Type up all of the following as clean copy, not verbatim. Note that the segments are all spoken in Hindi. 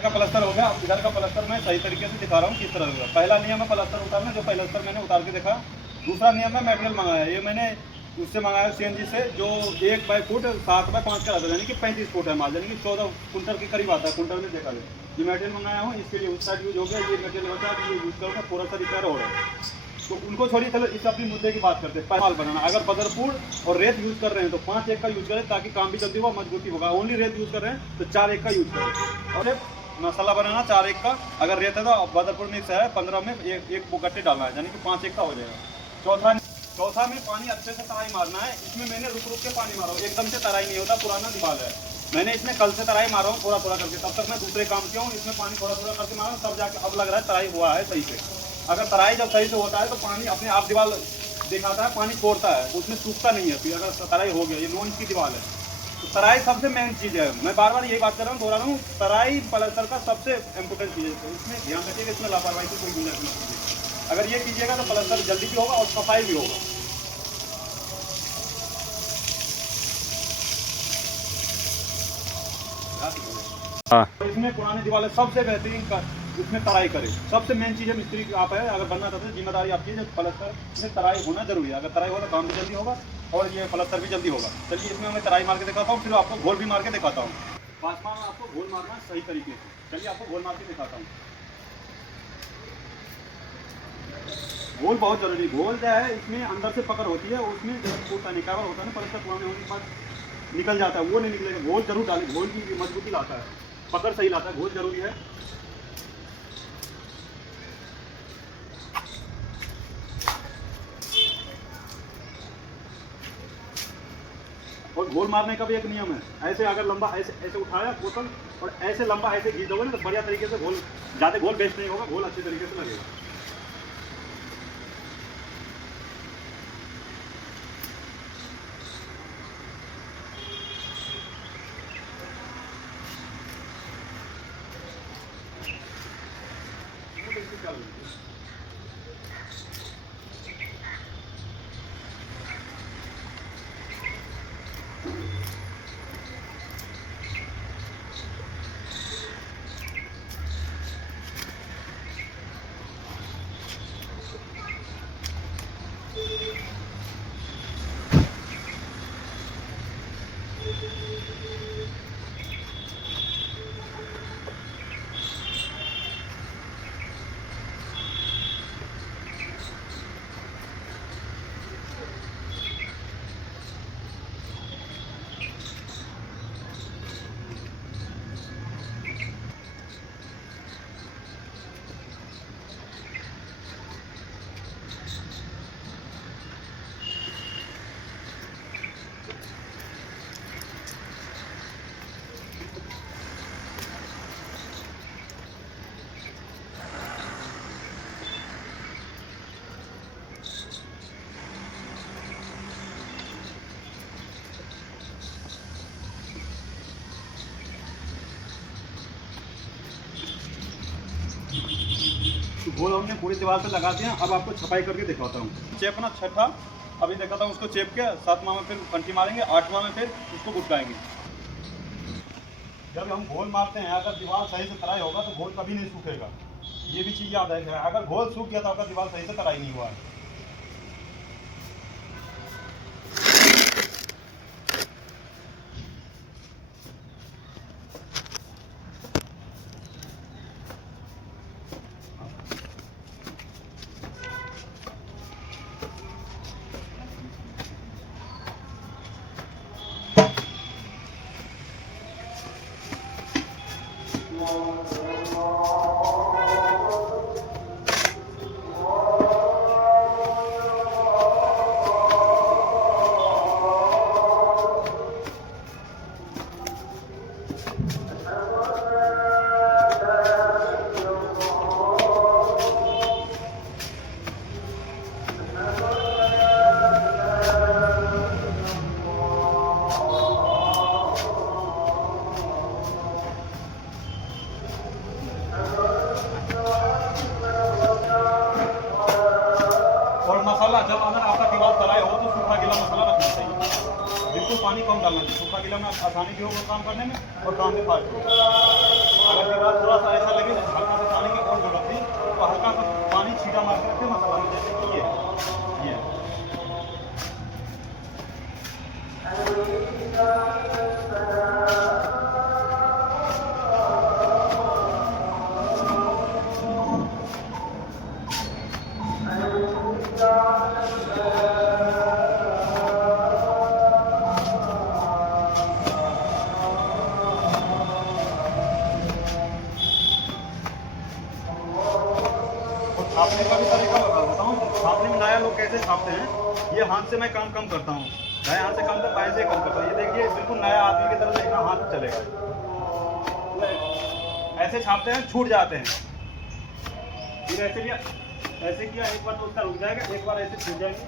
का प्लास्टर हो गया। अब इधर का प्लास्टर मैं सही तरीके से दिखा रहा हूँ किस तरह होगा। पहला नियम है प्लास्टर उतारना, जो प्लास्टर मैंने उतार के देखा। दूसरा नियम है मटेरियल मंगाया, ये मैंने उससे मंगाया सीएनजी से, जो 1 बाई फुट 7 बाई 5 का आता है, यानी कि 35 फुट है माल, यानी कि 14 कुंटल के करीब आता है। कुंटल में देखा जाए ये मटेरियल मंगाया हूँ, इसके लिए उस साइड यूज हो गया। ये मटेरियल होता है, ये यूज करके थोड़ा सा रिपेयर हो रहा है। तो उनको छोड़िए, चलो इस अपनी मुद्दे की बात करते हैं। माल बनाना, अगर बदरपुर और रेत यूज कर रहे हैं तो 5-1 का यूज करें, ताकि काम भी जल्दी हो, मजबूती होगा। ओनली रेत यूज कर रहे हैं तो 4-1 का यूज करें। और मसाला बनाना 4-1 का, अगर रेत है तो बदरपुर मिक्स है 15 में एक गट्टे डालना है, यानी कि 5-1 का हो जाएगा। चौथा में पानी अच्छे से तराई मारना है। इसमें मैंने रुक रुक के पानी मारा हूँ, एकदम से तराई नहीं होता, पुराना दीवार है। मैंने इसमें कल से तराई मारा हूँ, थोड़ा थोड़ा करके। तब तक मैं दूसरे काम किया हूँ, इसमें पानी थोड़ा थोड़ा करके मारा हूँ, तब जाके अब लग रहा है तराई हुआ है सही से। अगर तराई जब सही से होता है तो पानी अपने आप दीवार दिखाता है, पानी छोड़ता है, उसमें सूखता नहीं है। फिर अगर तराई हो गया, ये नॉन की दीवार है, तो तराई सबसे मेन चीज़ है। मैं बार बार यही बात कर रहा हूँ, दोहरा रहा हूँ, तराई प्लास्टर का सबसे इंपॉर्टेंट चीज़ है। तो इसमें ध्यान रखिएगा, इसमें लापरवाही की कोई गुंजाइश नहीं कीजिए। अगर ये कीजिएगा तो प्लास्टर जल्दी भी होगा और सफाई भी होगा। हाँ। इसमें पुरानी दीवार सबसे बेहतरीन का इसमें तराई करे, सबसे मेन चीज़ है। मिस्त्री आप है, अगर बनना चाहते हैं, जिम्मेदारी आपकी है। प्लास्टर में तराई होना जरूरी है। अगर तराई होगा तो काम भी जल्दी होगा और ये प्लास्टर भी जल्दी होगा। चलिए इसमें मैं तराई मार के दिखाता हूँ, फिर आपको घोल भी मार के दिखाता हूँ। पाँचवा में आपको घोल मारना है सही तरीके से। चलिए आपको घोल मार के दिखाता हूँ। घोल बहुत जरूरी, घोल जो है इसमें अंदर से पकड़ होती है, उसमें टूटता नहीं, कवर होता है ना, प्लास्टर पुराने होने के बाद निकल जाता है, वो नहीं निकलेगा। घोल जरूर डालें, घोल की मजबूती लाता है, पकड़ सही लाता है, घोल जरूरी है। और घोल मारने का भी एक नियम है। ऐसे अगर लंबा ऐसे ऐसे उठाया बोतल और ऐसे लंबा ऐसे घी दोगे ना, तो बढ़िया तरीके से घोल, ज़्यादा घोल वेस्ट नहीं होगा, घोल अच्छे तरीके से लगेगा। घोल हमने पूरी दीवार से लगा दिया। अब आपको छपाई करके दिखाता हूँ। चेपना छठा अभी दिखाता हूँ, उसको चेप के 7वां में फिर कंठी मारेंगे, 8वां में फिर उसको गुटकाएंगे। जब हम घोल मारते हैं, अगर दीवार सही से तराई होगा तो घोल कभी नहीं सूखेगा। ये भी चीज़ याद है, अगर घोल सूख गया तो आपका दीवार सही से तराई नहीं हुआ है। और मसाला जब अगर आपका दीवार तराई हो तो सूखा गीला मसाला रखना चाहिए। बिल्कुल पानी कम डालना चाहिए, सूखा गीला में आसानी भी होगा काम करने में और काम भी फास्ट होगा। अगर फिर बाद थोड़ा सा ऐसा लगे तो हल्का सा पानी की और जरूरत थी तो हल्का सा पानी छीटा मार करके मसाला में, जैसे कि ये छापने का भी तरीका बताऊँ। छापने में नया लोग कैसे छापते हैं, ये हाथ से मैं काम कम करता हूँ, नया हाथ से कम तो पैसे कम करता हूँ। ये देखिए बिल्कुल नया आदमी की तरह देखना, हाथ चलेगा। ऐसे छापते हैं, छूट जाते हैं। फिर ऐसे लिया, ऐसे किया, एक बार तो उसका रुक जाएगा, एक बार ऐसे छूट जाएंगे।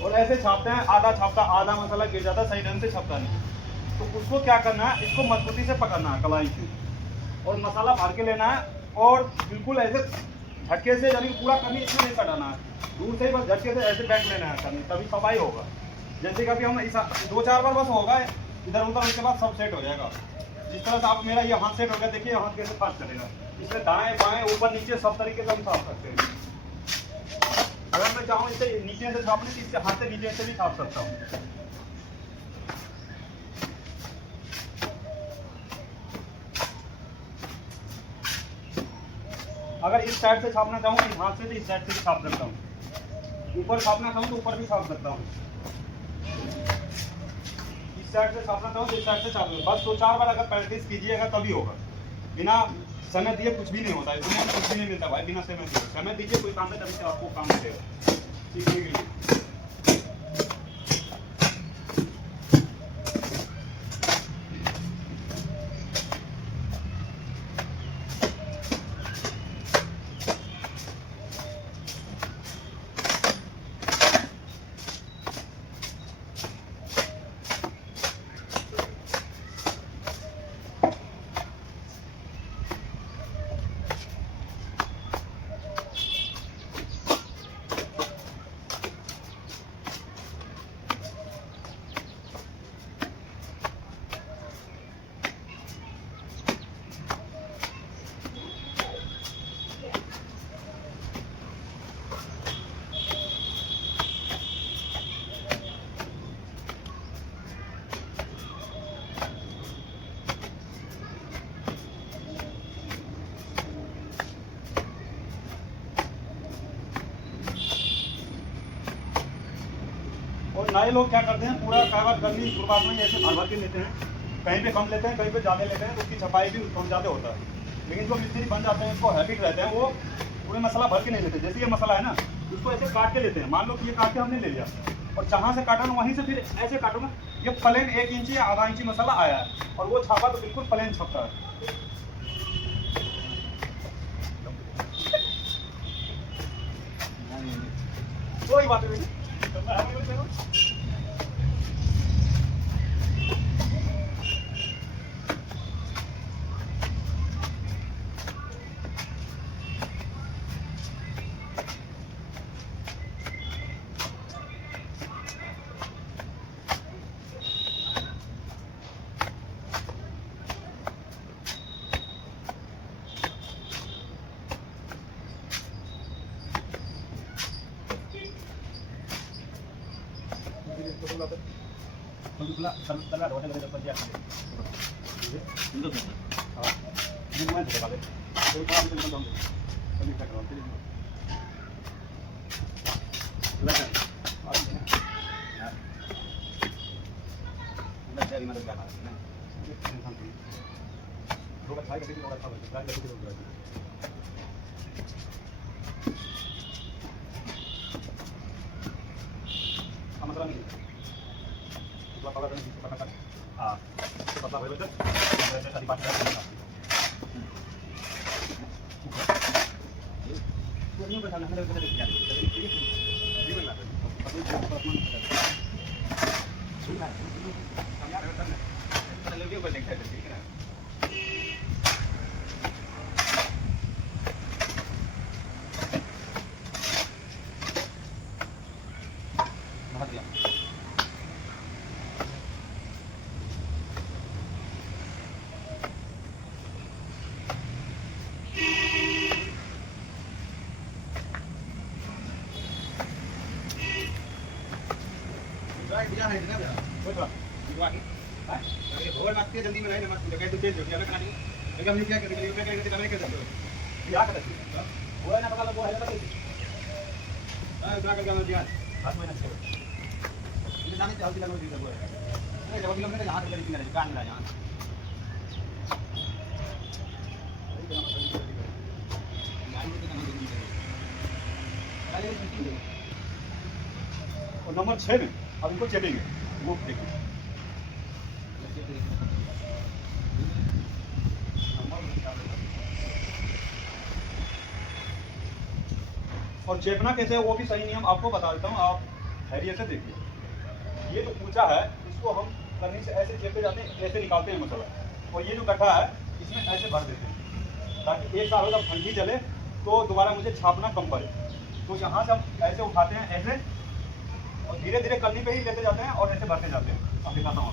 और ऐसे छापते हैं, आधा छापता आधा मसाला गिर जाता, सही ढंग से छपता नहीं। तो उसको क्या करना है, इसको मजबूती से पकड़ना है कलाई से और मसाला भर के लेना है और बिल्कुल ऐसे झटके से, यानी पूरा करनी इसमें नहीं कटाना है, दूर से ही बस झटके से ऐसे बैठ लेना है करनी, तभी सफाई होगा। जैसे कि अभी हम ऐसा 2-4 बार बस होगा इधर उधर, उसके बाद सब सेट हो जाएगा। जिस तरह से आप मेरा ये हाथ सेट हो गया, देखिए हाथ कैसे फास्ट करेगा। इसमें दाएं बाएं ऊपर नीचे सब तरीके से हम छाप सकते हैं। अगर मैं चाहूँ इसे नीचे से छापने की, इससे हाथ से नीचे से भी छाप सकता हूँ। अगर इस साइड से छापना चाहूँ इस हाथ से, तो इस साइड से भी छाप सकता हूँ। ऊपर छापना चाहूँ तो ऊपर भी छाप सकता हूँ। इस साइड से छापना चाहूँ तो इस साइड से छाप सकता हूँ। बस 2-4 बार अगर प्रैक्टिस कीजिएगा तभी होगा। बिना समय दिए कुछ भी नहीं होता है, दुनिया में कुछ भी नहीं मिलता भाई बिना समय दिए। समय दीजिए कोई काम है, तभी से आपको काम मिलेगा सीखने के लिए। और नए लोग क्या करते हैं, पूरा कागज गंदी शुरुआत में ऐसे भर भर के लेते हैं, कहीं पे कम लेते हैं, कहीं पे ज़्यादा लेते हैं, तो उसकी छपाई भी कम ज़्यादा होता है। लेकिन जो मिस्त्री बन जाते हैं, इसको हैबिट रहते हैं, वो पूरे मसाला भर के नहीं लेते। जैसे ये मसाला है ना, उसको ऐसे काट के लेते हैं। मान लो कि ये काट के हमने ले लिया और जहाँ से काटा ना वहीं से फिर ऐसे काटूंगा, ये प्लेन 1 इंची या आधा इंची मसाला आया है और वो छापा तो बिल्कुल प्लेन छपता है। कोई बात नहीं। जल्दी में रहे मत कहीं तो चेंज हो गया ना लेकिन हमने क्या कर दिया मैं क्या करते हो क्या करते हो वो है ना पता लगा वो है ना क्या कर दिया हाथ में ना छोड़ ये जाने से हल्दी लगा दी वो है ये जब किलोमीटर यहां से करीब मेरे कान मिला यहां और नंबर 6 में अब इनको चेपेंगे वो देखिए और चेपना कैसे है वो भी सही नियम आपको बता देता हूँ। आप धैर्य से देखिए ये जो पूछा है इसको हम करने से ऐसे चेपे जाते हैं ऐसे निकालते हैं मसाला और ये जो गड्ढा है इसमें ऐसे भर देते हैं ताकि एक साल जब ठंडी चले तो दोबारा मुझे छापना कम पड़े। तो यहाँ से हम ऐसे उठाते हैं ऐसे और धीरे धीरे कलनी पे ही लेते जाते हैं और ऐसे भरते जाते हैं। अब दिखाता हूँ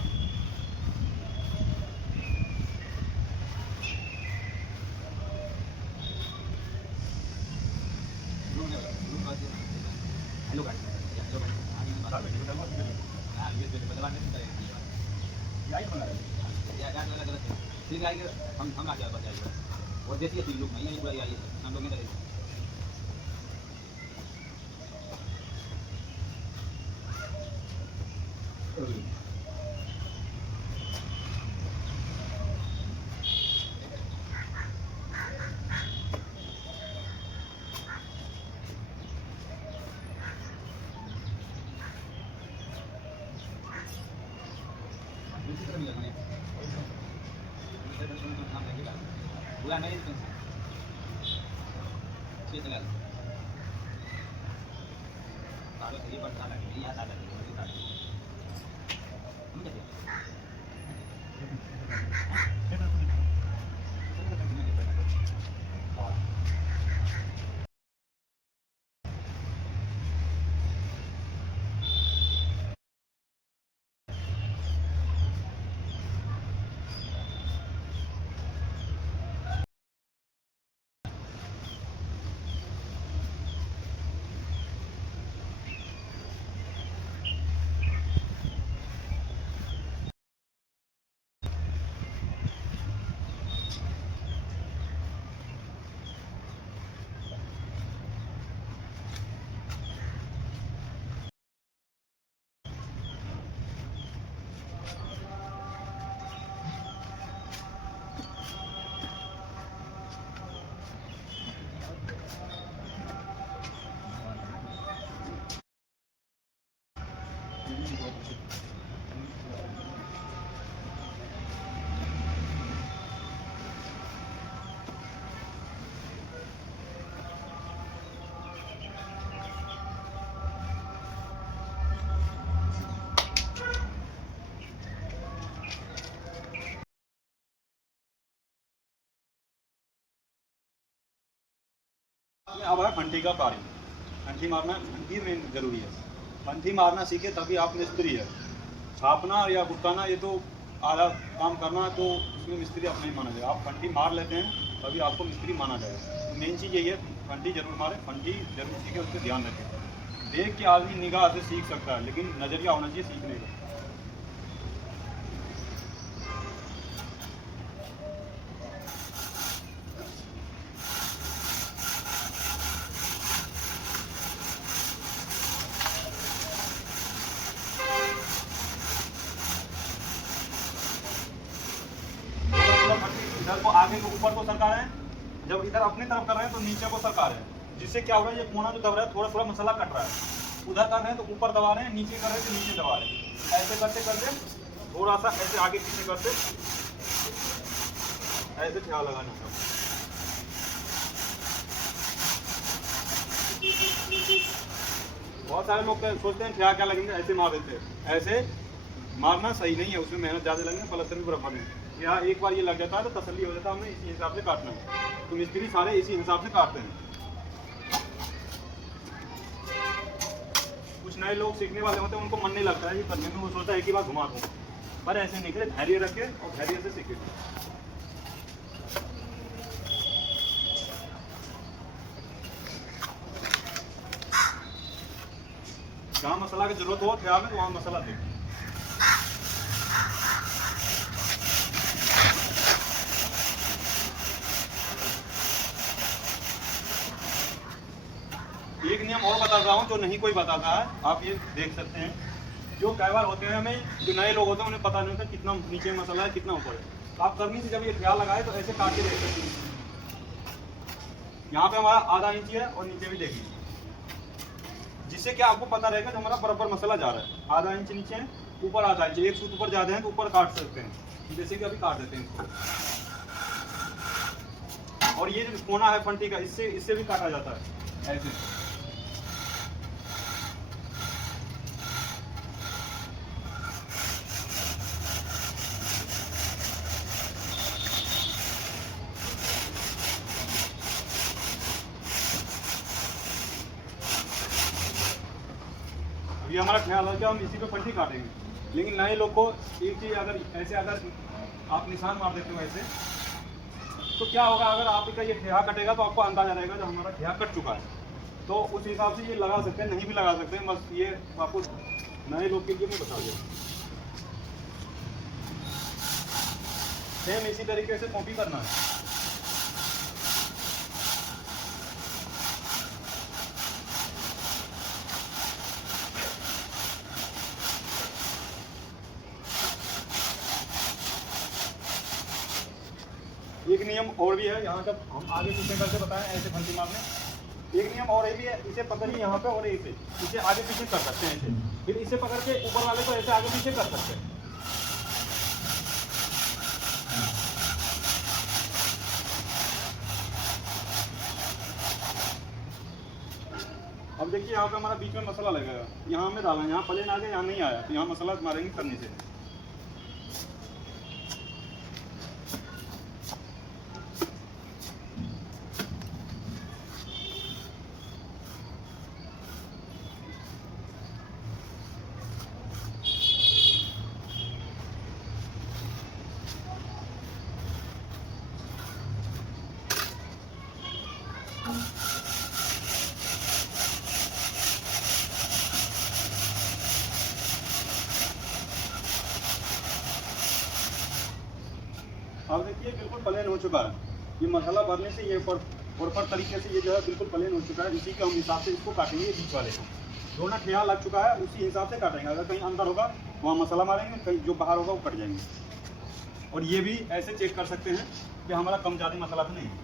हम आ जाएगा और जैसे लोग नहीं पूरा आइए हम लोग नहीं bulan aja itu sih tegal kalau tadi pada lagi ya ada di tadi अब है फंटी का बारी। फंटी मारना फंटी में जरूरी है। फंटी मारना सीखे तभी आप मिस्त्री है। छापना या गुटकाना ये तो आधा काम करना है तो उसमें मिस्त्री अपना ही माना जाएगा। आप फंटी मार लेते हैं तभी आपको मिस्त्री माना जाएगा। तो मेन चीज़ यही है फंटी जरूर मारे, फंटी जरूर सीखे, उस पर ध्यान रखें। देख के आदमी निगाह से सीख सकता है लेकिन नज़रिया होना चाहिए सीखने का। इधर को आगे को ऊपर को सरका रहे हैं, जब इधर अपनी तरफ कर रहे हैं तो नीचे को सरका रहे हैं, जिससे क्या हो रहा है ये कोना जो दब रहा है थोड़ा थोड़ा मसाला कट रहा है। उधर कर रहे हैं तो ऊपर दबा रहे हैं, नीचे कर रहे हैं तो नीचे दबा रहे हैं। ऐसे करते करते थोड़ा सा ऐसे आगे पीछे करते ऐसे ख्याल लगाना है। बहुत सारे लोग सोचते हैं क्या क्या लगेंगे, ऐसे मार देते हैं। ऐसे मारना सही नहीं है, उसमें मेहनत ज़्यादा लगेंगे, पलस्तर भी बराबर नहीं। यहाँ एक बार ये लग जाता है तो तसल्ली हो जाता है, हमें इसी हिसाब से काटना है। तो मिस्त्री सारे इसी हिसाब से काटते हैं। कुछ नए लोग सीखने वाले होते हैं, उनको मन नहीं लगता है ये करने में, वो सोचता है एक ही बार घुमा दो, पर ऐसे नहीं करे। धैर्य रखे और धैर्य से सीखे। जहाँ मसाला की जरूरत हो ख्याल में तो वहाँ मसाला देखें। एक नियम और बता रहा हूँ जो नहीं कोई बताता है, आप ये देख सकते हैं। जो कई बार होते हैं हमें, जो नए लोग होते हैं उन्हें पता नहीं होता कितना नीचे मसला है कितना ऊपर है। तो आप करनी से जब ये ख्याल लगाए तो ऐसे काट के देख सकते हैं। यहाँ पे हमारा आधा इंच है और नीचे भी देखिए, जिससे क्या आपको पता रहेगा कि हमारा बराबर मसला जा रहा है। आधा इंच नीचे है, ऊपर आधा इंच, एक सूत ऊपर ज़्यादा है तो ऊपर काट सकते हैं, जैसे कि अभी काट देते हैं इसको। और ये जो कोना है फंटी का, इससे भी काटा जाता है ऐसे। ये हमारा ख्याल है कि हम इसी पे फंटी काटेंगे। लेकिन नए लोग को एक चीज़, अगर ऐसे अगर आप निशान मार देते हो ऐसे, तो क्या होगा, अगर आपका ये ठेहा कटेगा तो आपको अंदाजा रहेगा जो हमारा ठेहा कट चुका है। तो उस हिसाब से ये लगा सकते हैं, नहीं भी लगा सकते हैं, बस ये आपको नए लोग के लिए मैं बता दिया। सेम इसी तरीके से कॉपी करना है। एक नियम और भी है, यहाँ जब हम आगे पीछे करके बताएं ऐसे फंटी मारने। एक नियम और ये भी है, इसे पकड़िए यहाँ पे और इसे आगे पीछे कर सकते हैं ऐसे, फिर इसे पकड़ के ऊपर वाले को ऐसे आगे पीछे कर सकते हैं। अब देखिए यहाँ पे हमारा बीच में मसला लगेगा, यहाँ में डाला, यहाँ प्लेन आ गया, यहाँ नहीं आया, तो यहाँ मसला मारेंगे करने से। अब देखिए बिल्कुल प्लेन हो चुका है। ये मसाला भरने से ये प्रॉपर तरीके से ये जो है बिल्कुल प्लेन हो चुका है। इसी के हम हिसाब से इसको काटेंगे। बीच वाले को दोनों ठेहा लग चुका है, उसी हिसाब से काटेंगे। अगर कहीं अंदर होगा वहाँ मसाला मारेंगे, कहीं जो बाहर होगा वो कट जाएंगे। और ये भी ऐसे चेक कर सकते हैं कि हमारा कम ज़्यादा मसाला तो नहीं है।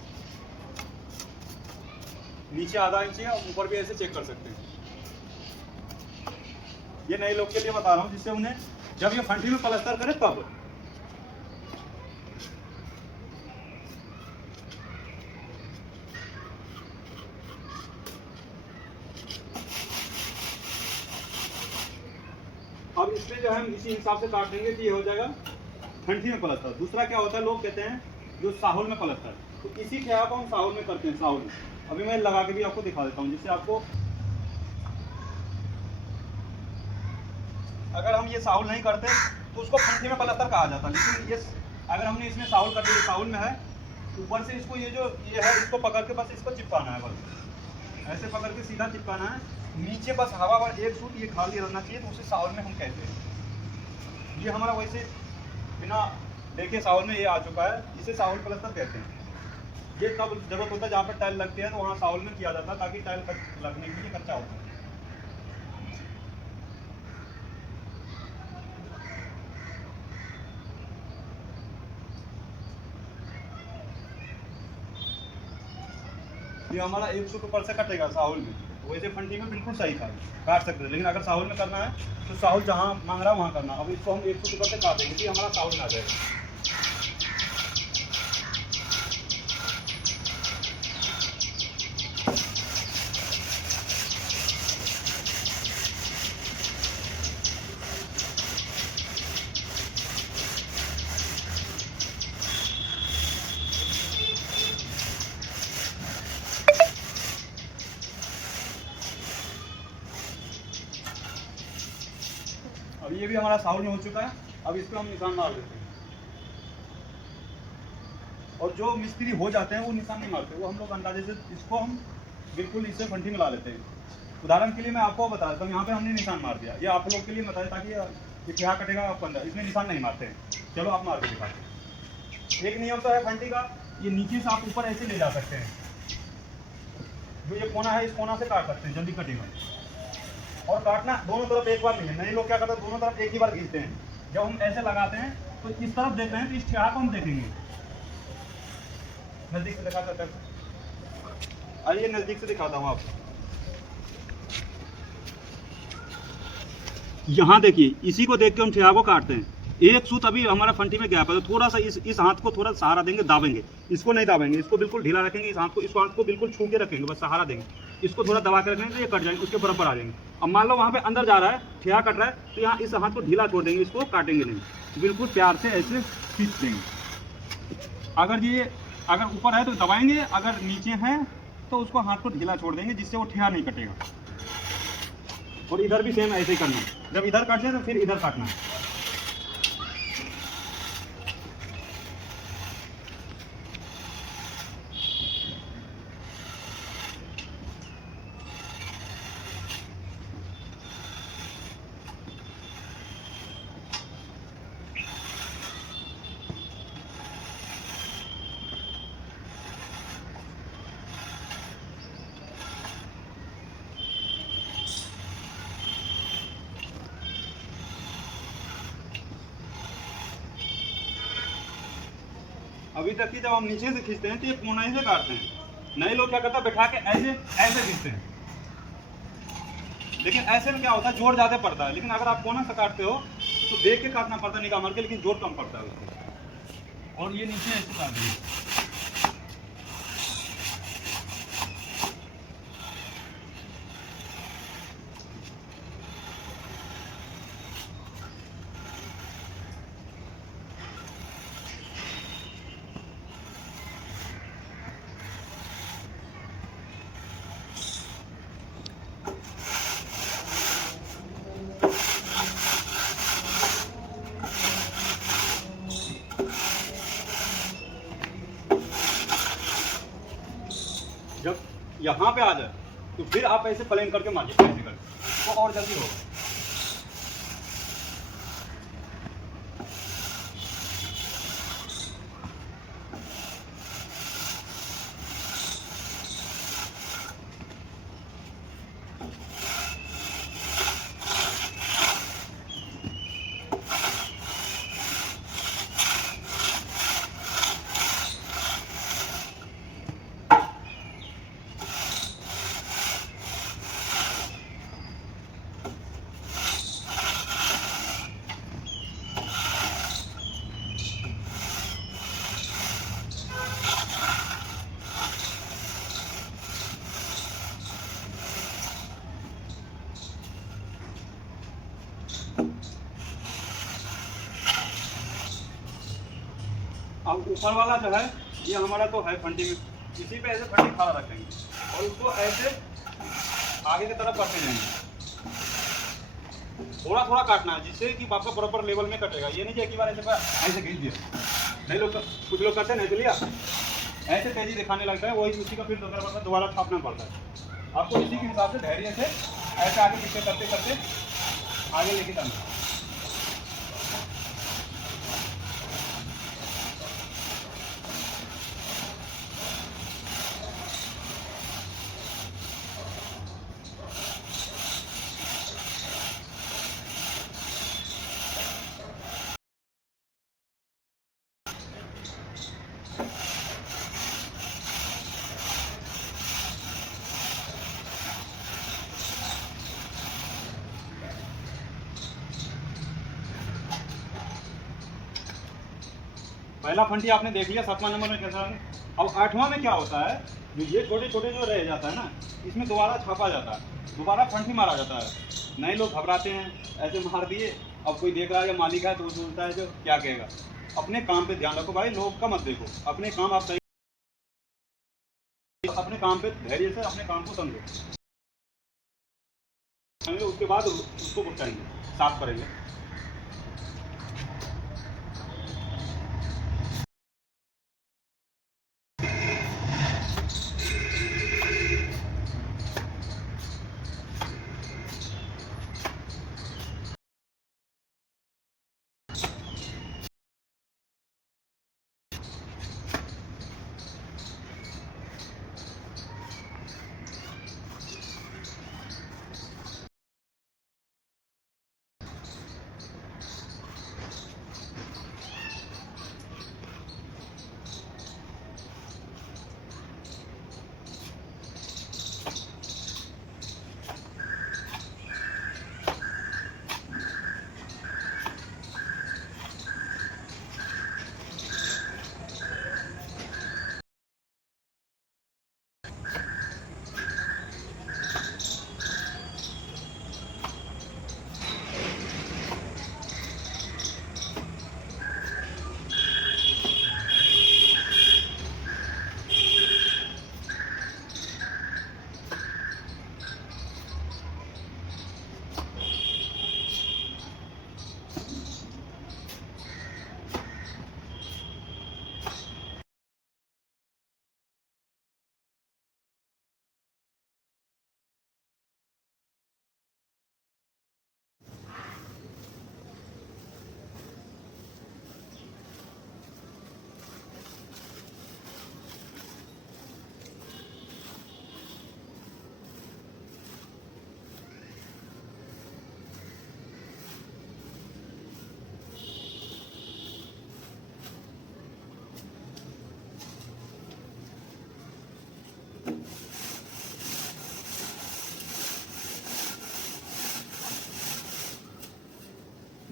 नीचे आधा इंच है और ऊपर भी ऐसे चेक कर सकते हैं। ये नए लोग के लिए बता रहा हूँ, जिससे उन्हें जब ये फंटी में प्लास्टर करे तब। अब इसमें जो है हम इसी हिसाब से काट देंगे कि ये हो जाएगा फंटी में प्लास्टर। दूसरा क्या होता है, लोग कहते हैं जो साहुल में प्लास्टर, तो इसी ठेहा को हम साहुल में करते हैं। साहुल में अभी मैं लगा के भी आपको दिखा देता हूँ, जिससे आपको, अगर हम ये साहुल नहीं करते तो उसको फंटी में प्लास्टर कहा जाता है। लेकिन ये अगर हमने इसमें साहुल कर दिया, साहुल में है, ऊपर से इसको ये है इसको पकड़ के बस इसको चिपकाना है। बस ऐसे पकड़ के सीधा चिपकाना है। नीचे बस हवा पर एक सूट ये खाली रहना चाहिए, तो उसे साहुल में हम कहते हैं। ये हमारा वैसे बिना देखे साहुल में ये आ चुका है, इसे साहुल प्लास्टर कहते हैं। ये तब जरूरत होता है जहाँ पर टाइल लगती है, तो वहाँ साहुल में किया जाता है, ताकि टाइल लगने के लिए कच्चा होता है। ये हमारा एक सूट ऊपर से कटेगा साहुल में, वैसे फंटी में बिल्कुल सही था, काट सकते थे। लेकिन अगर साहुल में करना है तो साहुल जहाँ मांग रहा है वहाँ करना। अब इसको हम एक सूट ऊपर से काट देंगे कि हमारा साहुल में आ जाएगा। अब ये भी हमारा साहुल में हो चुका है। अब इस पर हम निशान मार देते हैं। और जो मिस्त्री हो जाते हैं वो निशान नहीं मारते, वो हम लोग अंदाजे से इसको हम बिल्कुल इससे फंटी मिला लेते हैं। उदाहरण के लिए मैं आपको बता देता हूँ, यहाँ पे हमने निशान मार दिया। ये आप लोग के लिए बताया ताकि ये क्या कटेगा आपको अंदर, इसमें निशान नहीं मारते हैं। चलो आप मार के दिखाते हैं। एक नियम तो है फंटी का, ये नीचे से आप ऊपर ऐसे ले जा सकते हैं। जो ये कोना है इस कोना से काट सकते हैं, जल्दी कटेगा। और काटना दोनों तरफ एक बार नहीं है, नहीं लोग क्या करते हैं दोनों तरफ एक ही बार खींचते हैं। जब हम ऐसे लगाते हैं तो इस तरफ देख रहे हैं तो इस ठेहा को हम देखेंगे। नजदीक से दिखा सकते हैं, आइए नजदीक से दिखाता हूँ आपको। यहाँ देखिए, इसी को देख के हम ठेहा को काटते हैं। एक सूत अभी हमारा फंटी में गैप है तो थोड़ा सा इस हाथ को थोड़ा सहारा देंगे, दाबेंगे। इसको नहीं दाबेंगे, इसको बिल्कुल ढीला रखेंगे। इस हाथ को बिल्कुल छू के रखेंगे, बस सहारा देंगे। इसको थोड़ा दबा के रखेंगे तो ये कट जाएंगे, उसके बराबर आ जाएंगे। अब मान लो वहाँ पे अंदर जा रहा है, ठेहा कट रहा है, तो यहाँ इस हाथ को ढीला छोड़ देंगे, इसको काटेंगे नहीं, बिल्कुल प्यार से ऐसे खींच देंगे। अगर ऊपर है तो दबाएंगे, अगर नीचे है तो उसको हाथ को ढीला छोड़ देंगे, जिससे वो ठेहा नहीं कटेगा। और इधर भी सेम ऐसे ही करना है। जब इधर काट जाए तो फिर इधर काटना है। अभी तक की जब हम नीचे से खींचते हैं तो ये कोना ही से काटते हैं। नए लोग क्या करते हैं, बैठा के ऐसे ऐसे खींचते हैं। लेकिन ऐसे में क्या होता है, जोर ज़्यादा पड़ता है। लेकिन अगर आप कोना से काटते हो तो देख के काटना पड़ता है निगाह मार के, लेकिन जोर कम पड़ता है उसको। और ये नीचे ऐसे काट देंगे। जब यहाँ पे आ जाए तो फिर आप ऐसे प्लेन करके मारिए, ऐसे करके तो और जल्दी होगा। अब ऊपर वाला जो है ये हमारा तो है फंटी में, इसी पे ऐसे फंटी खड़ा रखेंगे और उसको ऐसे आगे की तरफ करते जाएंगे। थोड़ा थोड़ा काटना है जिससे कि आपका बराबर लेवल में कटेगा। ये नहीं कि एक ही बार ऐसे खींच दिया। नहीं लोग कुछ लोग करते नहीं, चलिए ऐसे तेजी दिखाने लगता है, वही उसी का फिर दोबारा छापना पड़ता है। आपको इसी के हिसाब से धैर्य से ऐसे आगे पीछे करते करते आगे लेके जाना है। पहला फंटी आपने देख लिया, 7वां नंबर में कैसा है। अब 8वां में क्या होता है, जो ये छोटे छोटे जो रह जाता है ना, इसमें दोबारा छापा जाता है, दोबारा फंटी मारा जाता है। नए लोग घबराते हैं, ऐसे मार दिए। अब कोई देख रहा है या मालिक है तो वो सोचता है जो क्या कहेगा। अपने काम पे ध्यान रखो भाई, लोग का मत देखो, अपने काम आप सही, अपने काम पे धैर्य से अपने काम को समझो। उसके बाद उसको करेंगे, साफ करेंगे।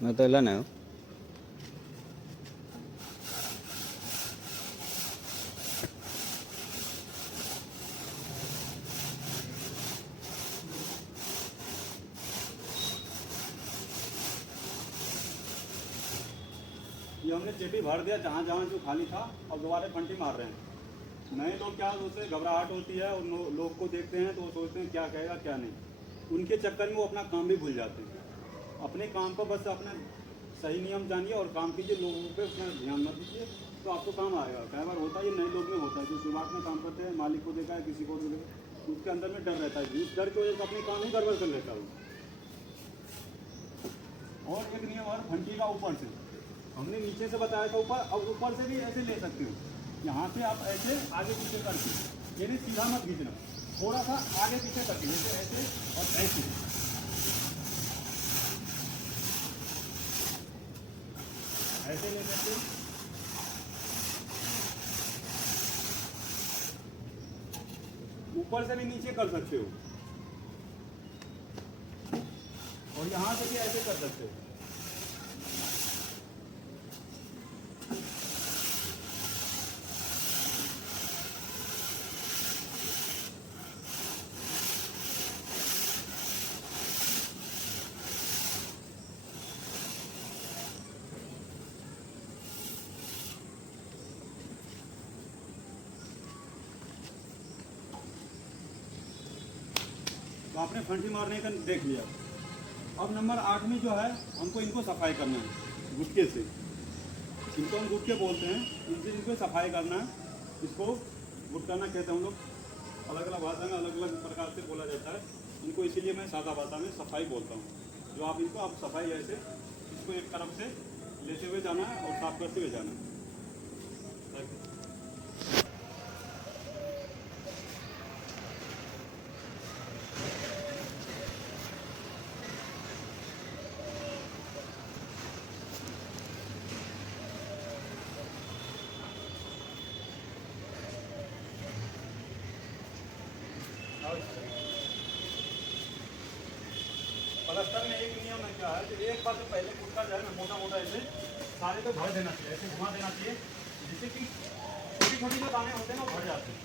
मैं तो लाना है। ये हमने चेपी भर दिया जहाँ जहाँ जो खाली था, और दोबारा फंटी मार रहे हैं। नए लोग क्या उससे घबराहट होती है, और लोग को देखते हैं तो वो सोचते हैं क्या कहेगा क्या नहीं। उनके चक्कर में वो अपना काम भी भूल जाते हैं। अपने काम को बस अपने सही नियम जानिए और काम कीजिए, लोगों पे उतना ध्यान मत दीजिए, तो आपको काम आएगा। कई बार होता है ये नए लोग में होता है, जो शुरुआत में काम करते हैं, मालिक को देखा है, किसी को देखा, उसके अंदर में डर रहता है, उस डर की वजह से अपने काम ही गड़बड़ कर लेता है। और एक नियम और घंटी का ऊपर से, हमने नीचे से बताया था ऊपर, अब ऊपर से भी ऐसे ले सकते हो। यहाँ से आप ऐसे आगे पीछे करके, ये नहीं सीधा मत खींचना, थोड़ा सा आगे पीछे करके, जैसे ऐसे और ऐसे, ऐसे ले सकते हो। ऊपर से भी नीचे कर सकते हो, और यहाँ से भी ऐसे कर सकते हो। तो आपने फंटी मारने का देख लिया। अब नंबर 8 में जो है, हमको इनको सफाई करना है गुटके से। इनको हम गुटके बोलते हैं, इनको सफाई करना है। इसको गुटकाना कहते हैं हम लोग, अलग अलग भाषा में अलग अलग प्रकार से बोला जाता है इनको, इसीलिए मैं सादा भाषा में सफाई बोलता हूँ। जो आप इनको आप सफाई ऐसे इसको एक तरफ से लेते हुए जाना है और साफ करते हुए जाना है। प्लास्टर में एक नियम है क्या है कि एक बार तो पहले गुटका जो है ना मोटा मोटा ऐसे सारे को भर देना चाहिए, ऐसे घुमा देना चाहिए, जिससे कि छोटी छोटी जो दाने होते हैं ना वो भर जाते हैं।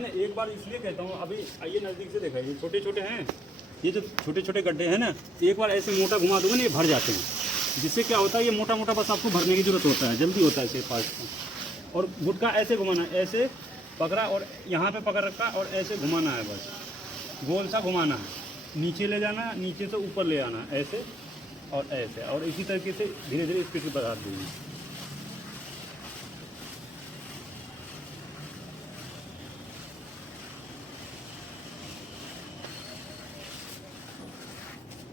मैंने एक बार इसलिए कहता हूँ, अभी आइए नज़दीक से देखा, ये छोटे छोटे हैं, ये जो छोटे छोटे गड्ढे हैं ना, एक बार ऐसे मोटा घुमा दूंगा ना, ये भर जाते हैं। जिससे क्या होता है, ये मोटा मोटा बस आपको भरने की जरूरत होता है, जल्दी होता है इसे पास। और गुटका ऐसे घुमाना, ऐसे पकड़ा और यहाँ पे पकड़ रखा और ऐसे घुमाना है, बस गोल सा घुमाना है, नीचे ले जाना है, नीचे से ऊपर ले आना, ऐसे और ऐसे, और इसी तरीके से धीरे धीरे स्पीड बढ़ा देंगे।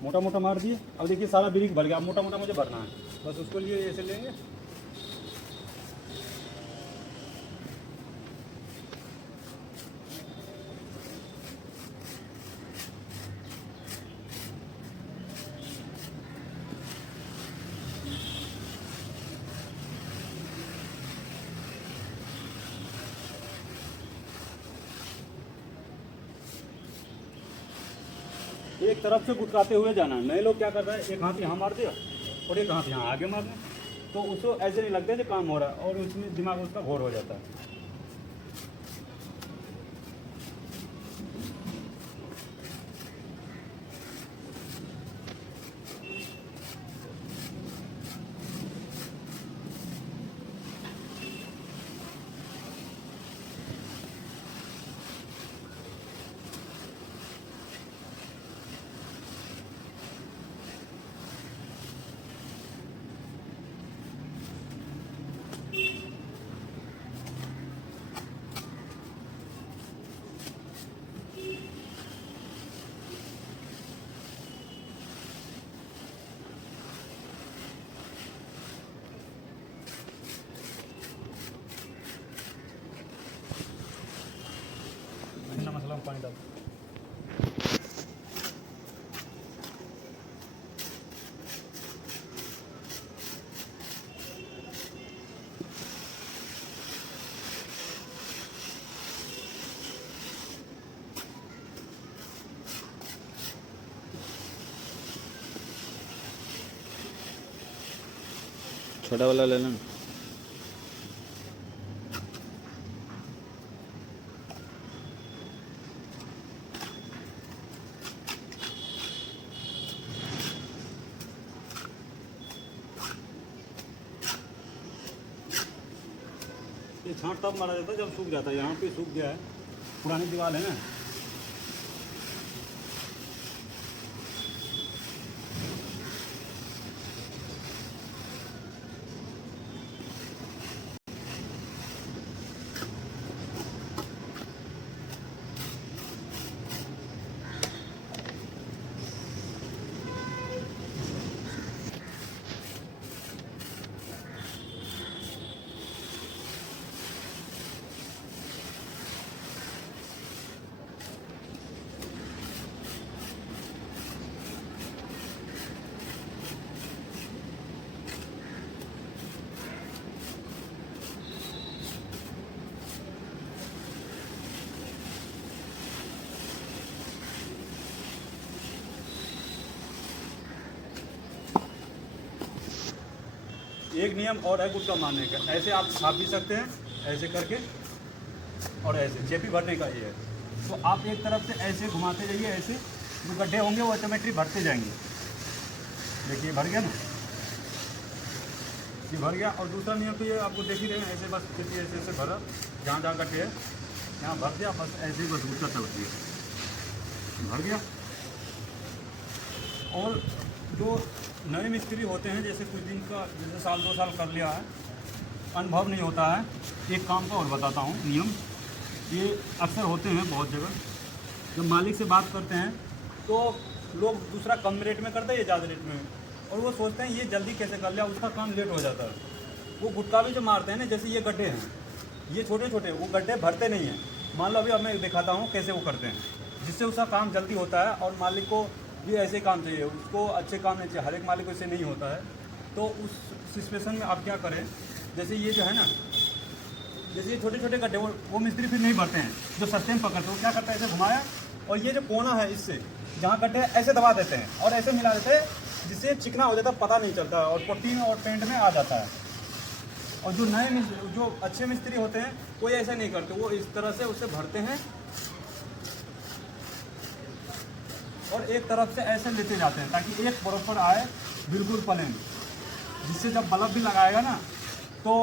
मोटा मोटा मार दिए। अब देखिए सारा ब्रिक भर गया, अब मोटा मोटा मुझे भरना है, बस उसको लिए ऐसे लेंगे। एक तरफ से गुटकाते हुए जाना है। नए लोग क्या कर रहे हैं, एक हाथ यहाँ मार दिया और एक हाथ यहाँ आगे मार दिया, तो उसको ऐसे नहीं लगता है कि काम हो रहा है, और उसमें दिमाग उसका घोर हो जाता है। मसला पानी डाल। छोटा वाला ले लेना। ये छांट तब मारा जाता है जब सूख जाता है। यहाँ पे सूख गया है, पुरानी दीवार है ना। एक नियम और है गुटका मारने का, ऐसे आप छाप भी सकते हैं, ऐसे करके, और ऐसे चेपी भरने का ये है। तो आप एक तरफ से ऐसे घुमाते जाइए, ऐसे जो गड्ढे होंगे वो ऑटोमेटिक भरते जाएंगे। देखिए भर गया ना, ये भर गया। और दूसरा नियम तो ये आपको देख ही रहे हैं, ऐसे बस चेपी ऐसे ऐसे भरा, जहाँ जहाँ गड्ढे है यहाँ भर दिया, बस ऐसे ही बस गुटका चल दिया, भर गया। और जो नए मिस्त्री होते हैं, जैसे कुछ दिन का, जैसे साल 2 साल कर लिया है, अनुभव नहीं होता है। एक काम का और बताता हूँ नियम, ये अक्सर होते हैं बहुत जगह, जब मालिक से बात करते हैं तो लोग दूसरा कम रेट में करते हैं, ये ज़्यादा रेट में, और वो सोचते हैं ये जल्दी कैसे कर लिया, उसका काम लेट हो जाता है। वो गुटका भी जो मारते हैं ना, जैसे ये गड्ढे हैं, ये छोटे छोटे, वो गड्ढे भरते नहीं हैं। मान लो अभी अब मैं दिखाता हूँ कैसे वो करते हैं, जिससे उसका काम जल्दी होता है। और मालिक को भी ऐसे काम चाहिए, उसको अच्छे काम नहीं चाहिए, हर एक मालिक को इससे नहीं होता है। तो उस सिचुएशन में आप क्या करें, जैसे ये जो है ना, जैसे ये छोटे छोटे गड्ढे, वो मिस्त्री फिर नहीं भरते हैं, जो सस्ते में पकड़ते हैं, वो क्या करते हैं, ऐसे घुमाया और ये जो कोना है इससे जहाँ गड्ढे ऐसे दबा देते हैं और ऐसे मिला देते हैं, जिससे चिकना हो जाता है, पता नहीं चलता है और पुट्टी और पेंट में आ जाता है। और जो जो अच्छे मिस्त्री होते हैं वो ऐसा नहीं करते, वो इस तरह से उसे भरते हैं और एक तरफ से ऐसे लेते जाते हैं ताकि एक बराबर आए, बिल्कुल प्लेन, जिससे जब बल्ब भी लगाएगा ना तो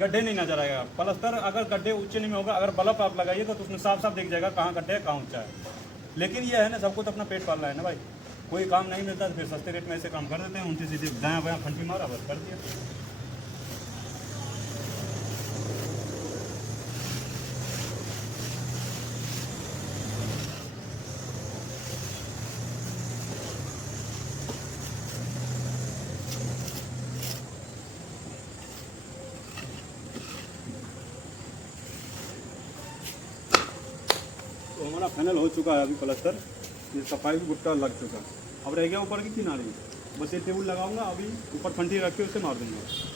गड्ढे नहीं नजर आएगा। प्लास्टर अगर गड्ढे ऊंचे नहीं होगा, अगर बल्ब आप लगाइएगा तो उसमें साफ साफ दिख जाएगा कहाँ गड्ढे है कहाँ ऊंचा है। लेकिन ये है ना, सबको तो अपना पेट पालना है ना भाई, कोई काम नहीं मिलता तो फिर सस्ते रेट में ऐसे काम कर देते हैं, उनसे सीधे दायाँ बायाँ फंटी मारा बस कर दिया। तो हमारा फाइनल हो चुका है अभी प्लास्टर, ये सफाई भी गुट्टा लग चुका है। अब रह गया ऊपर की किनारे, बस ये टेबल लगाऊंगा, अभी ऊपर फंटी रख के उसे मार दूंगा।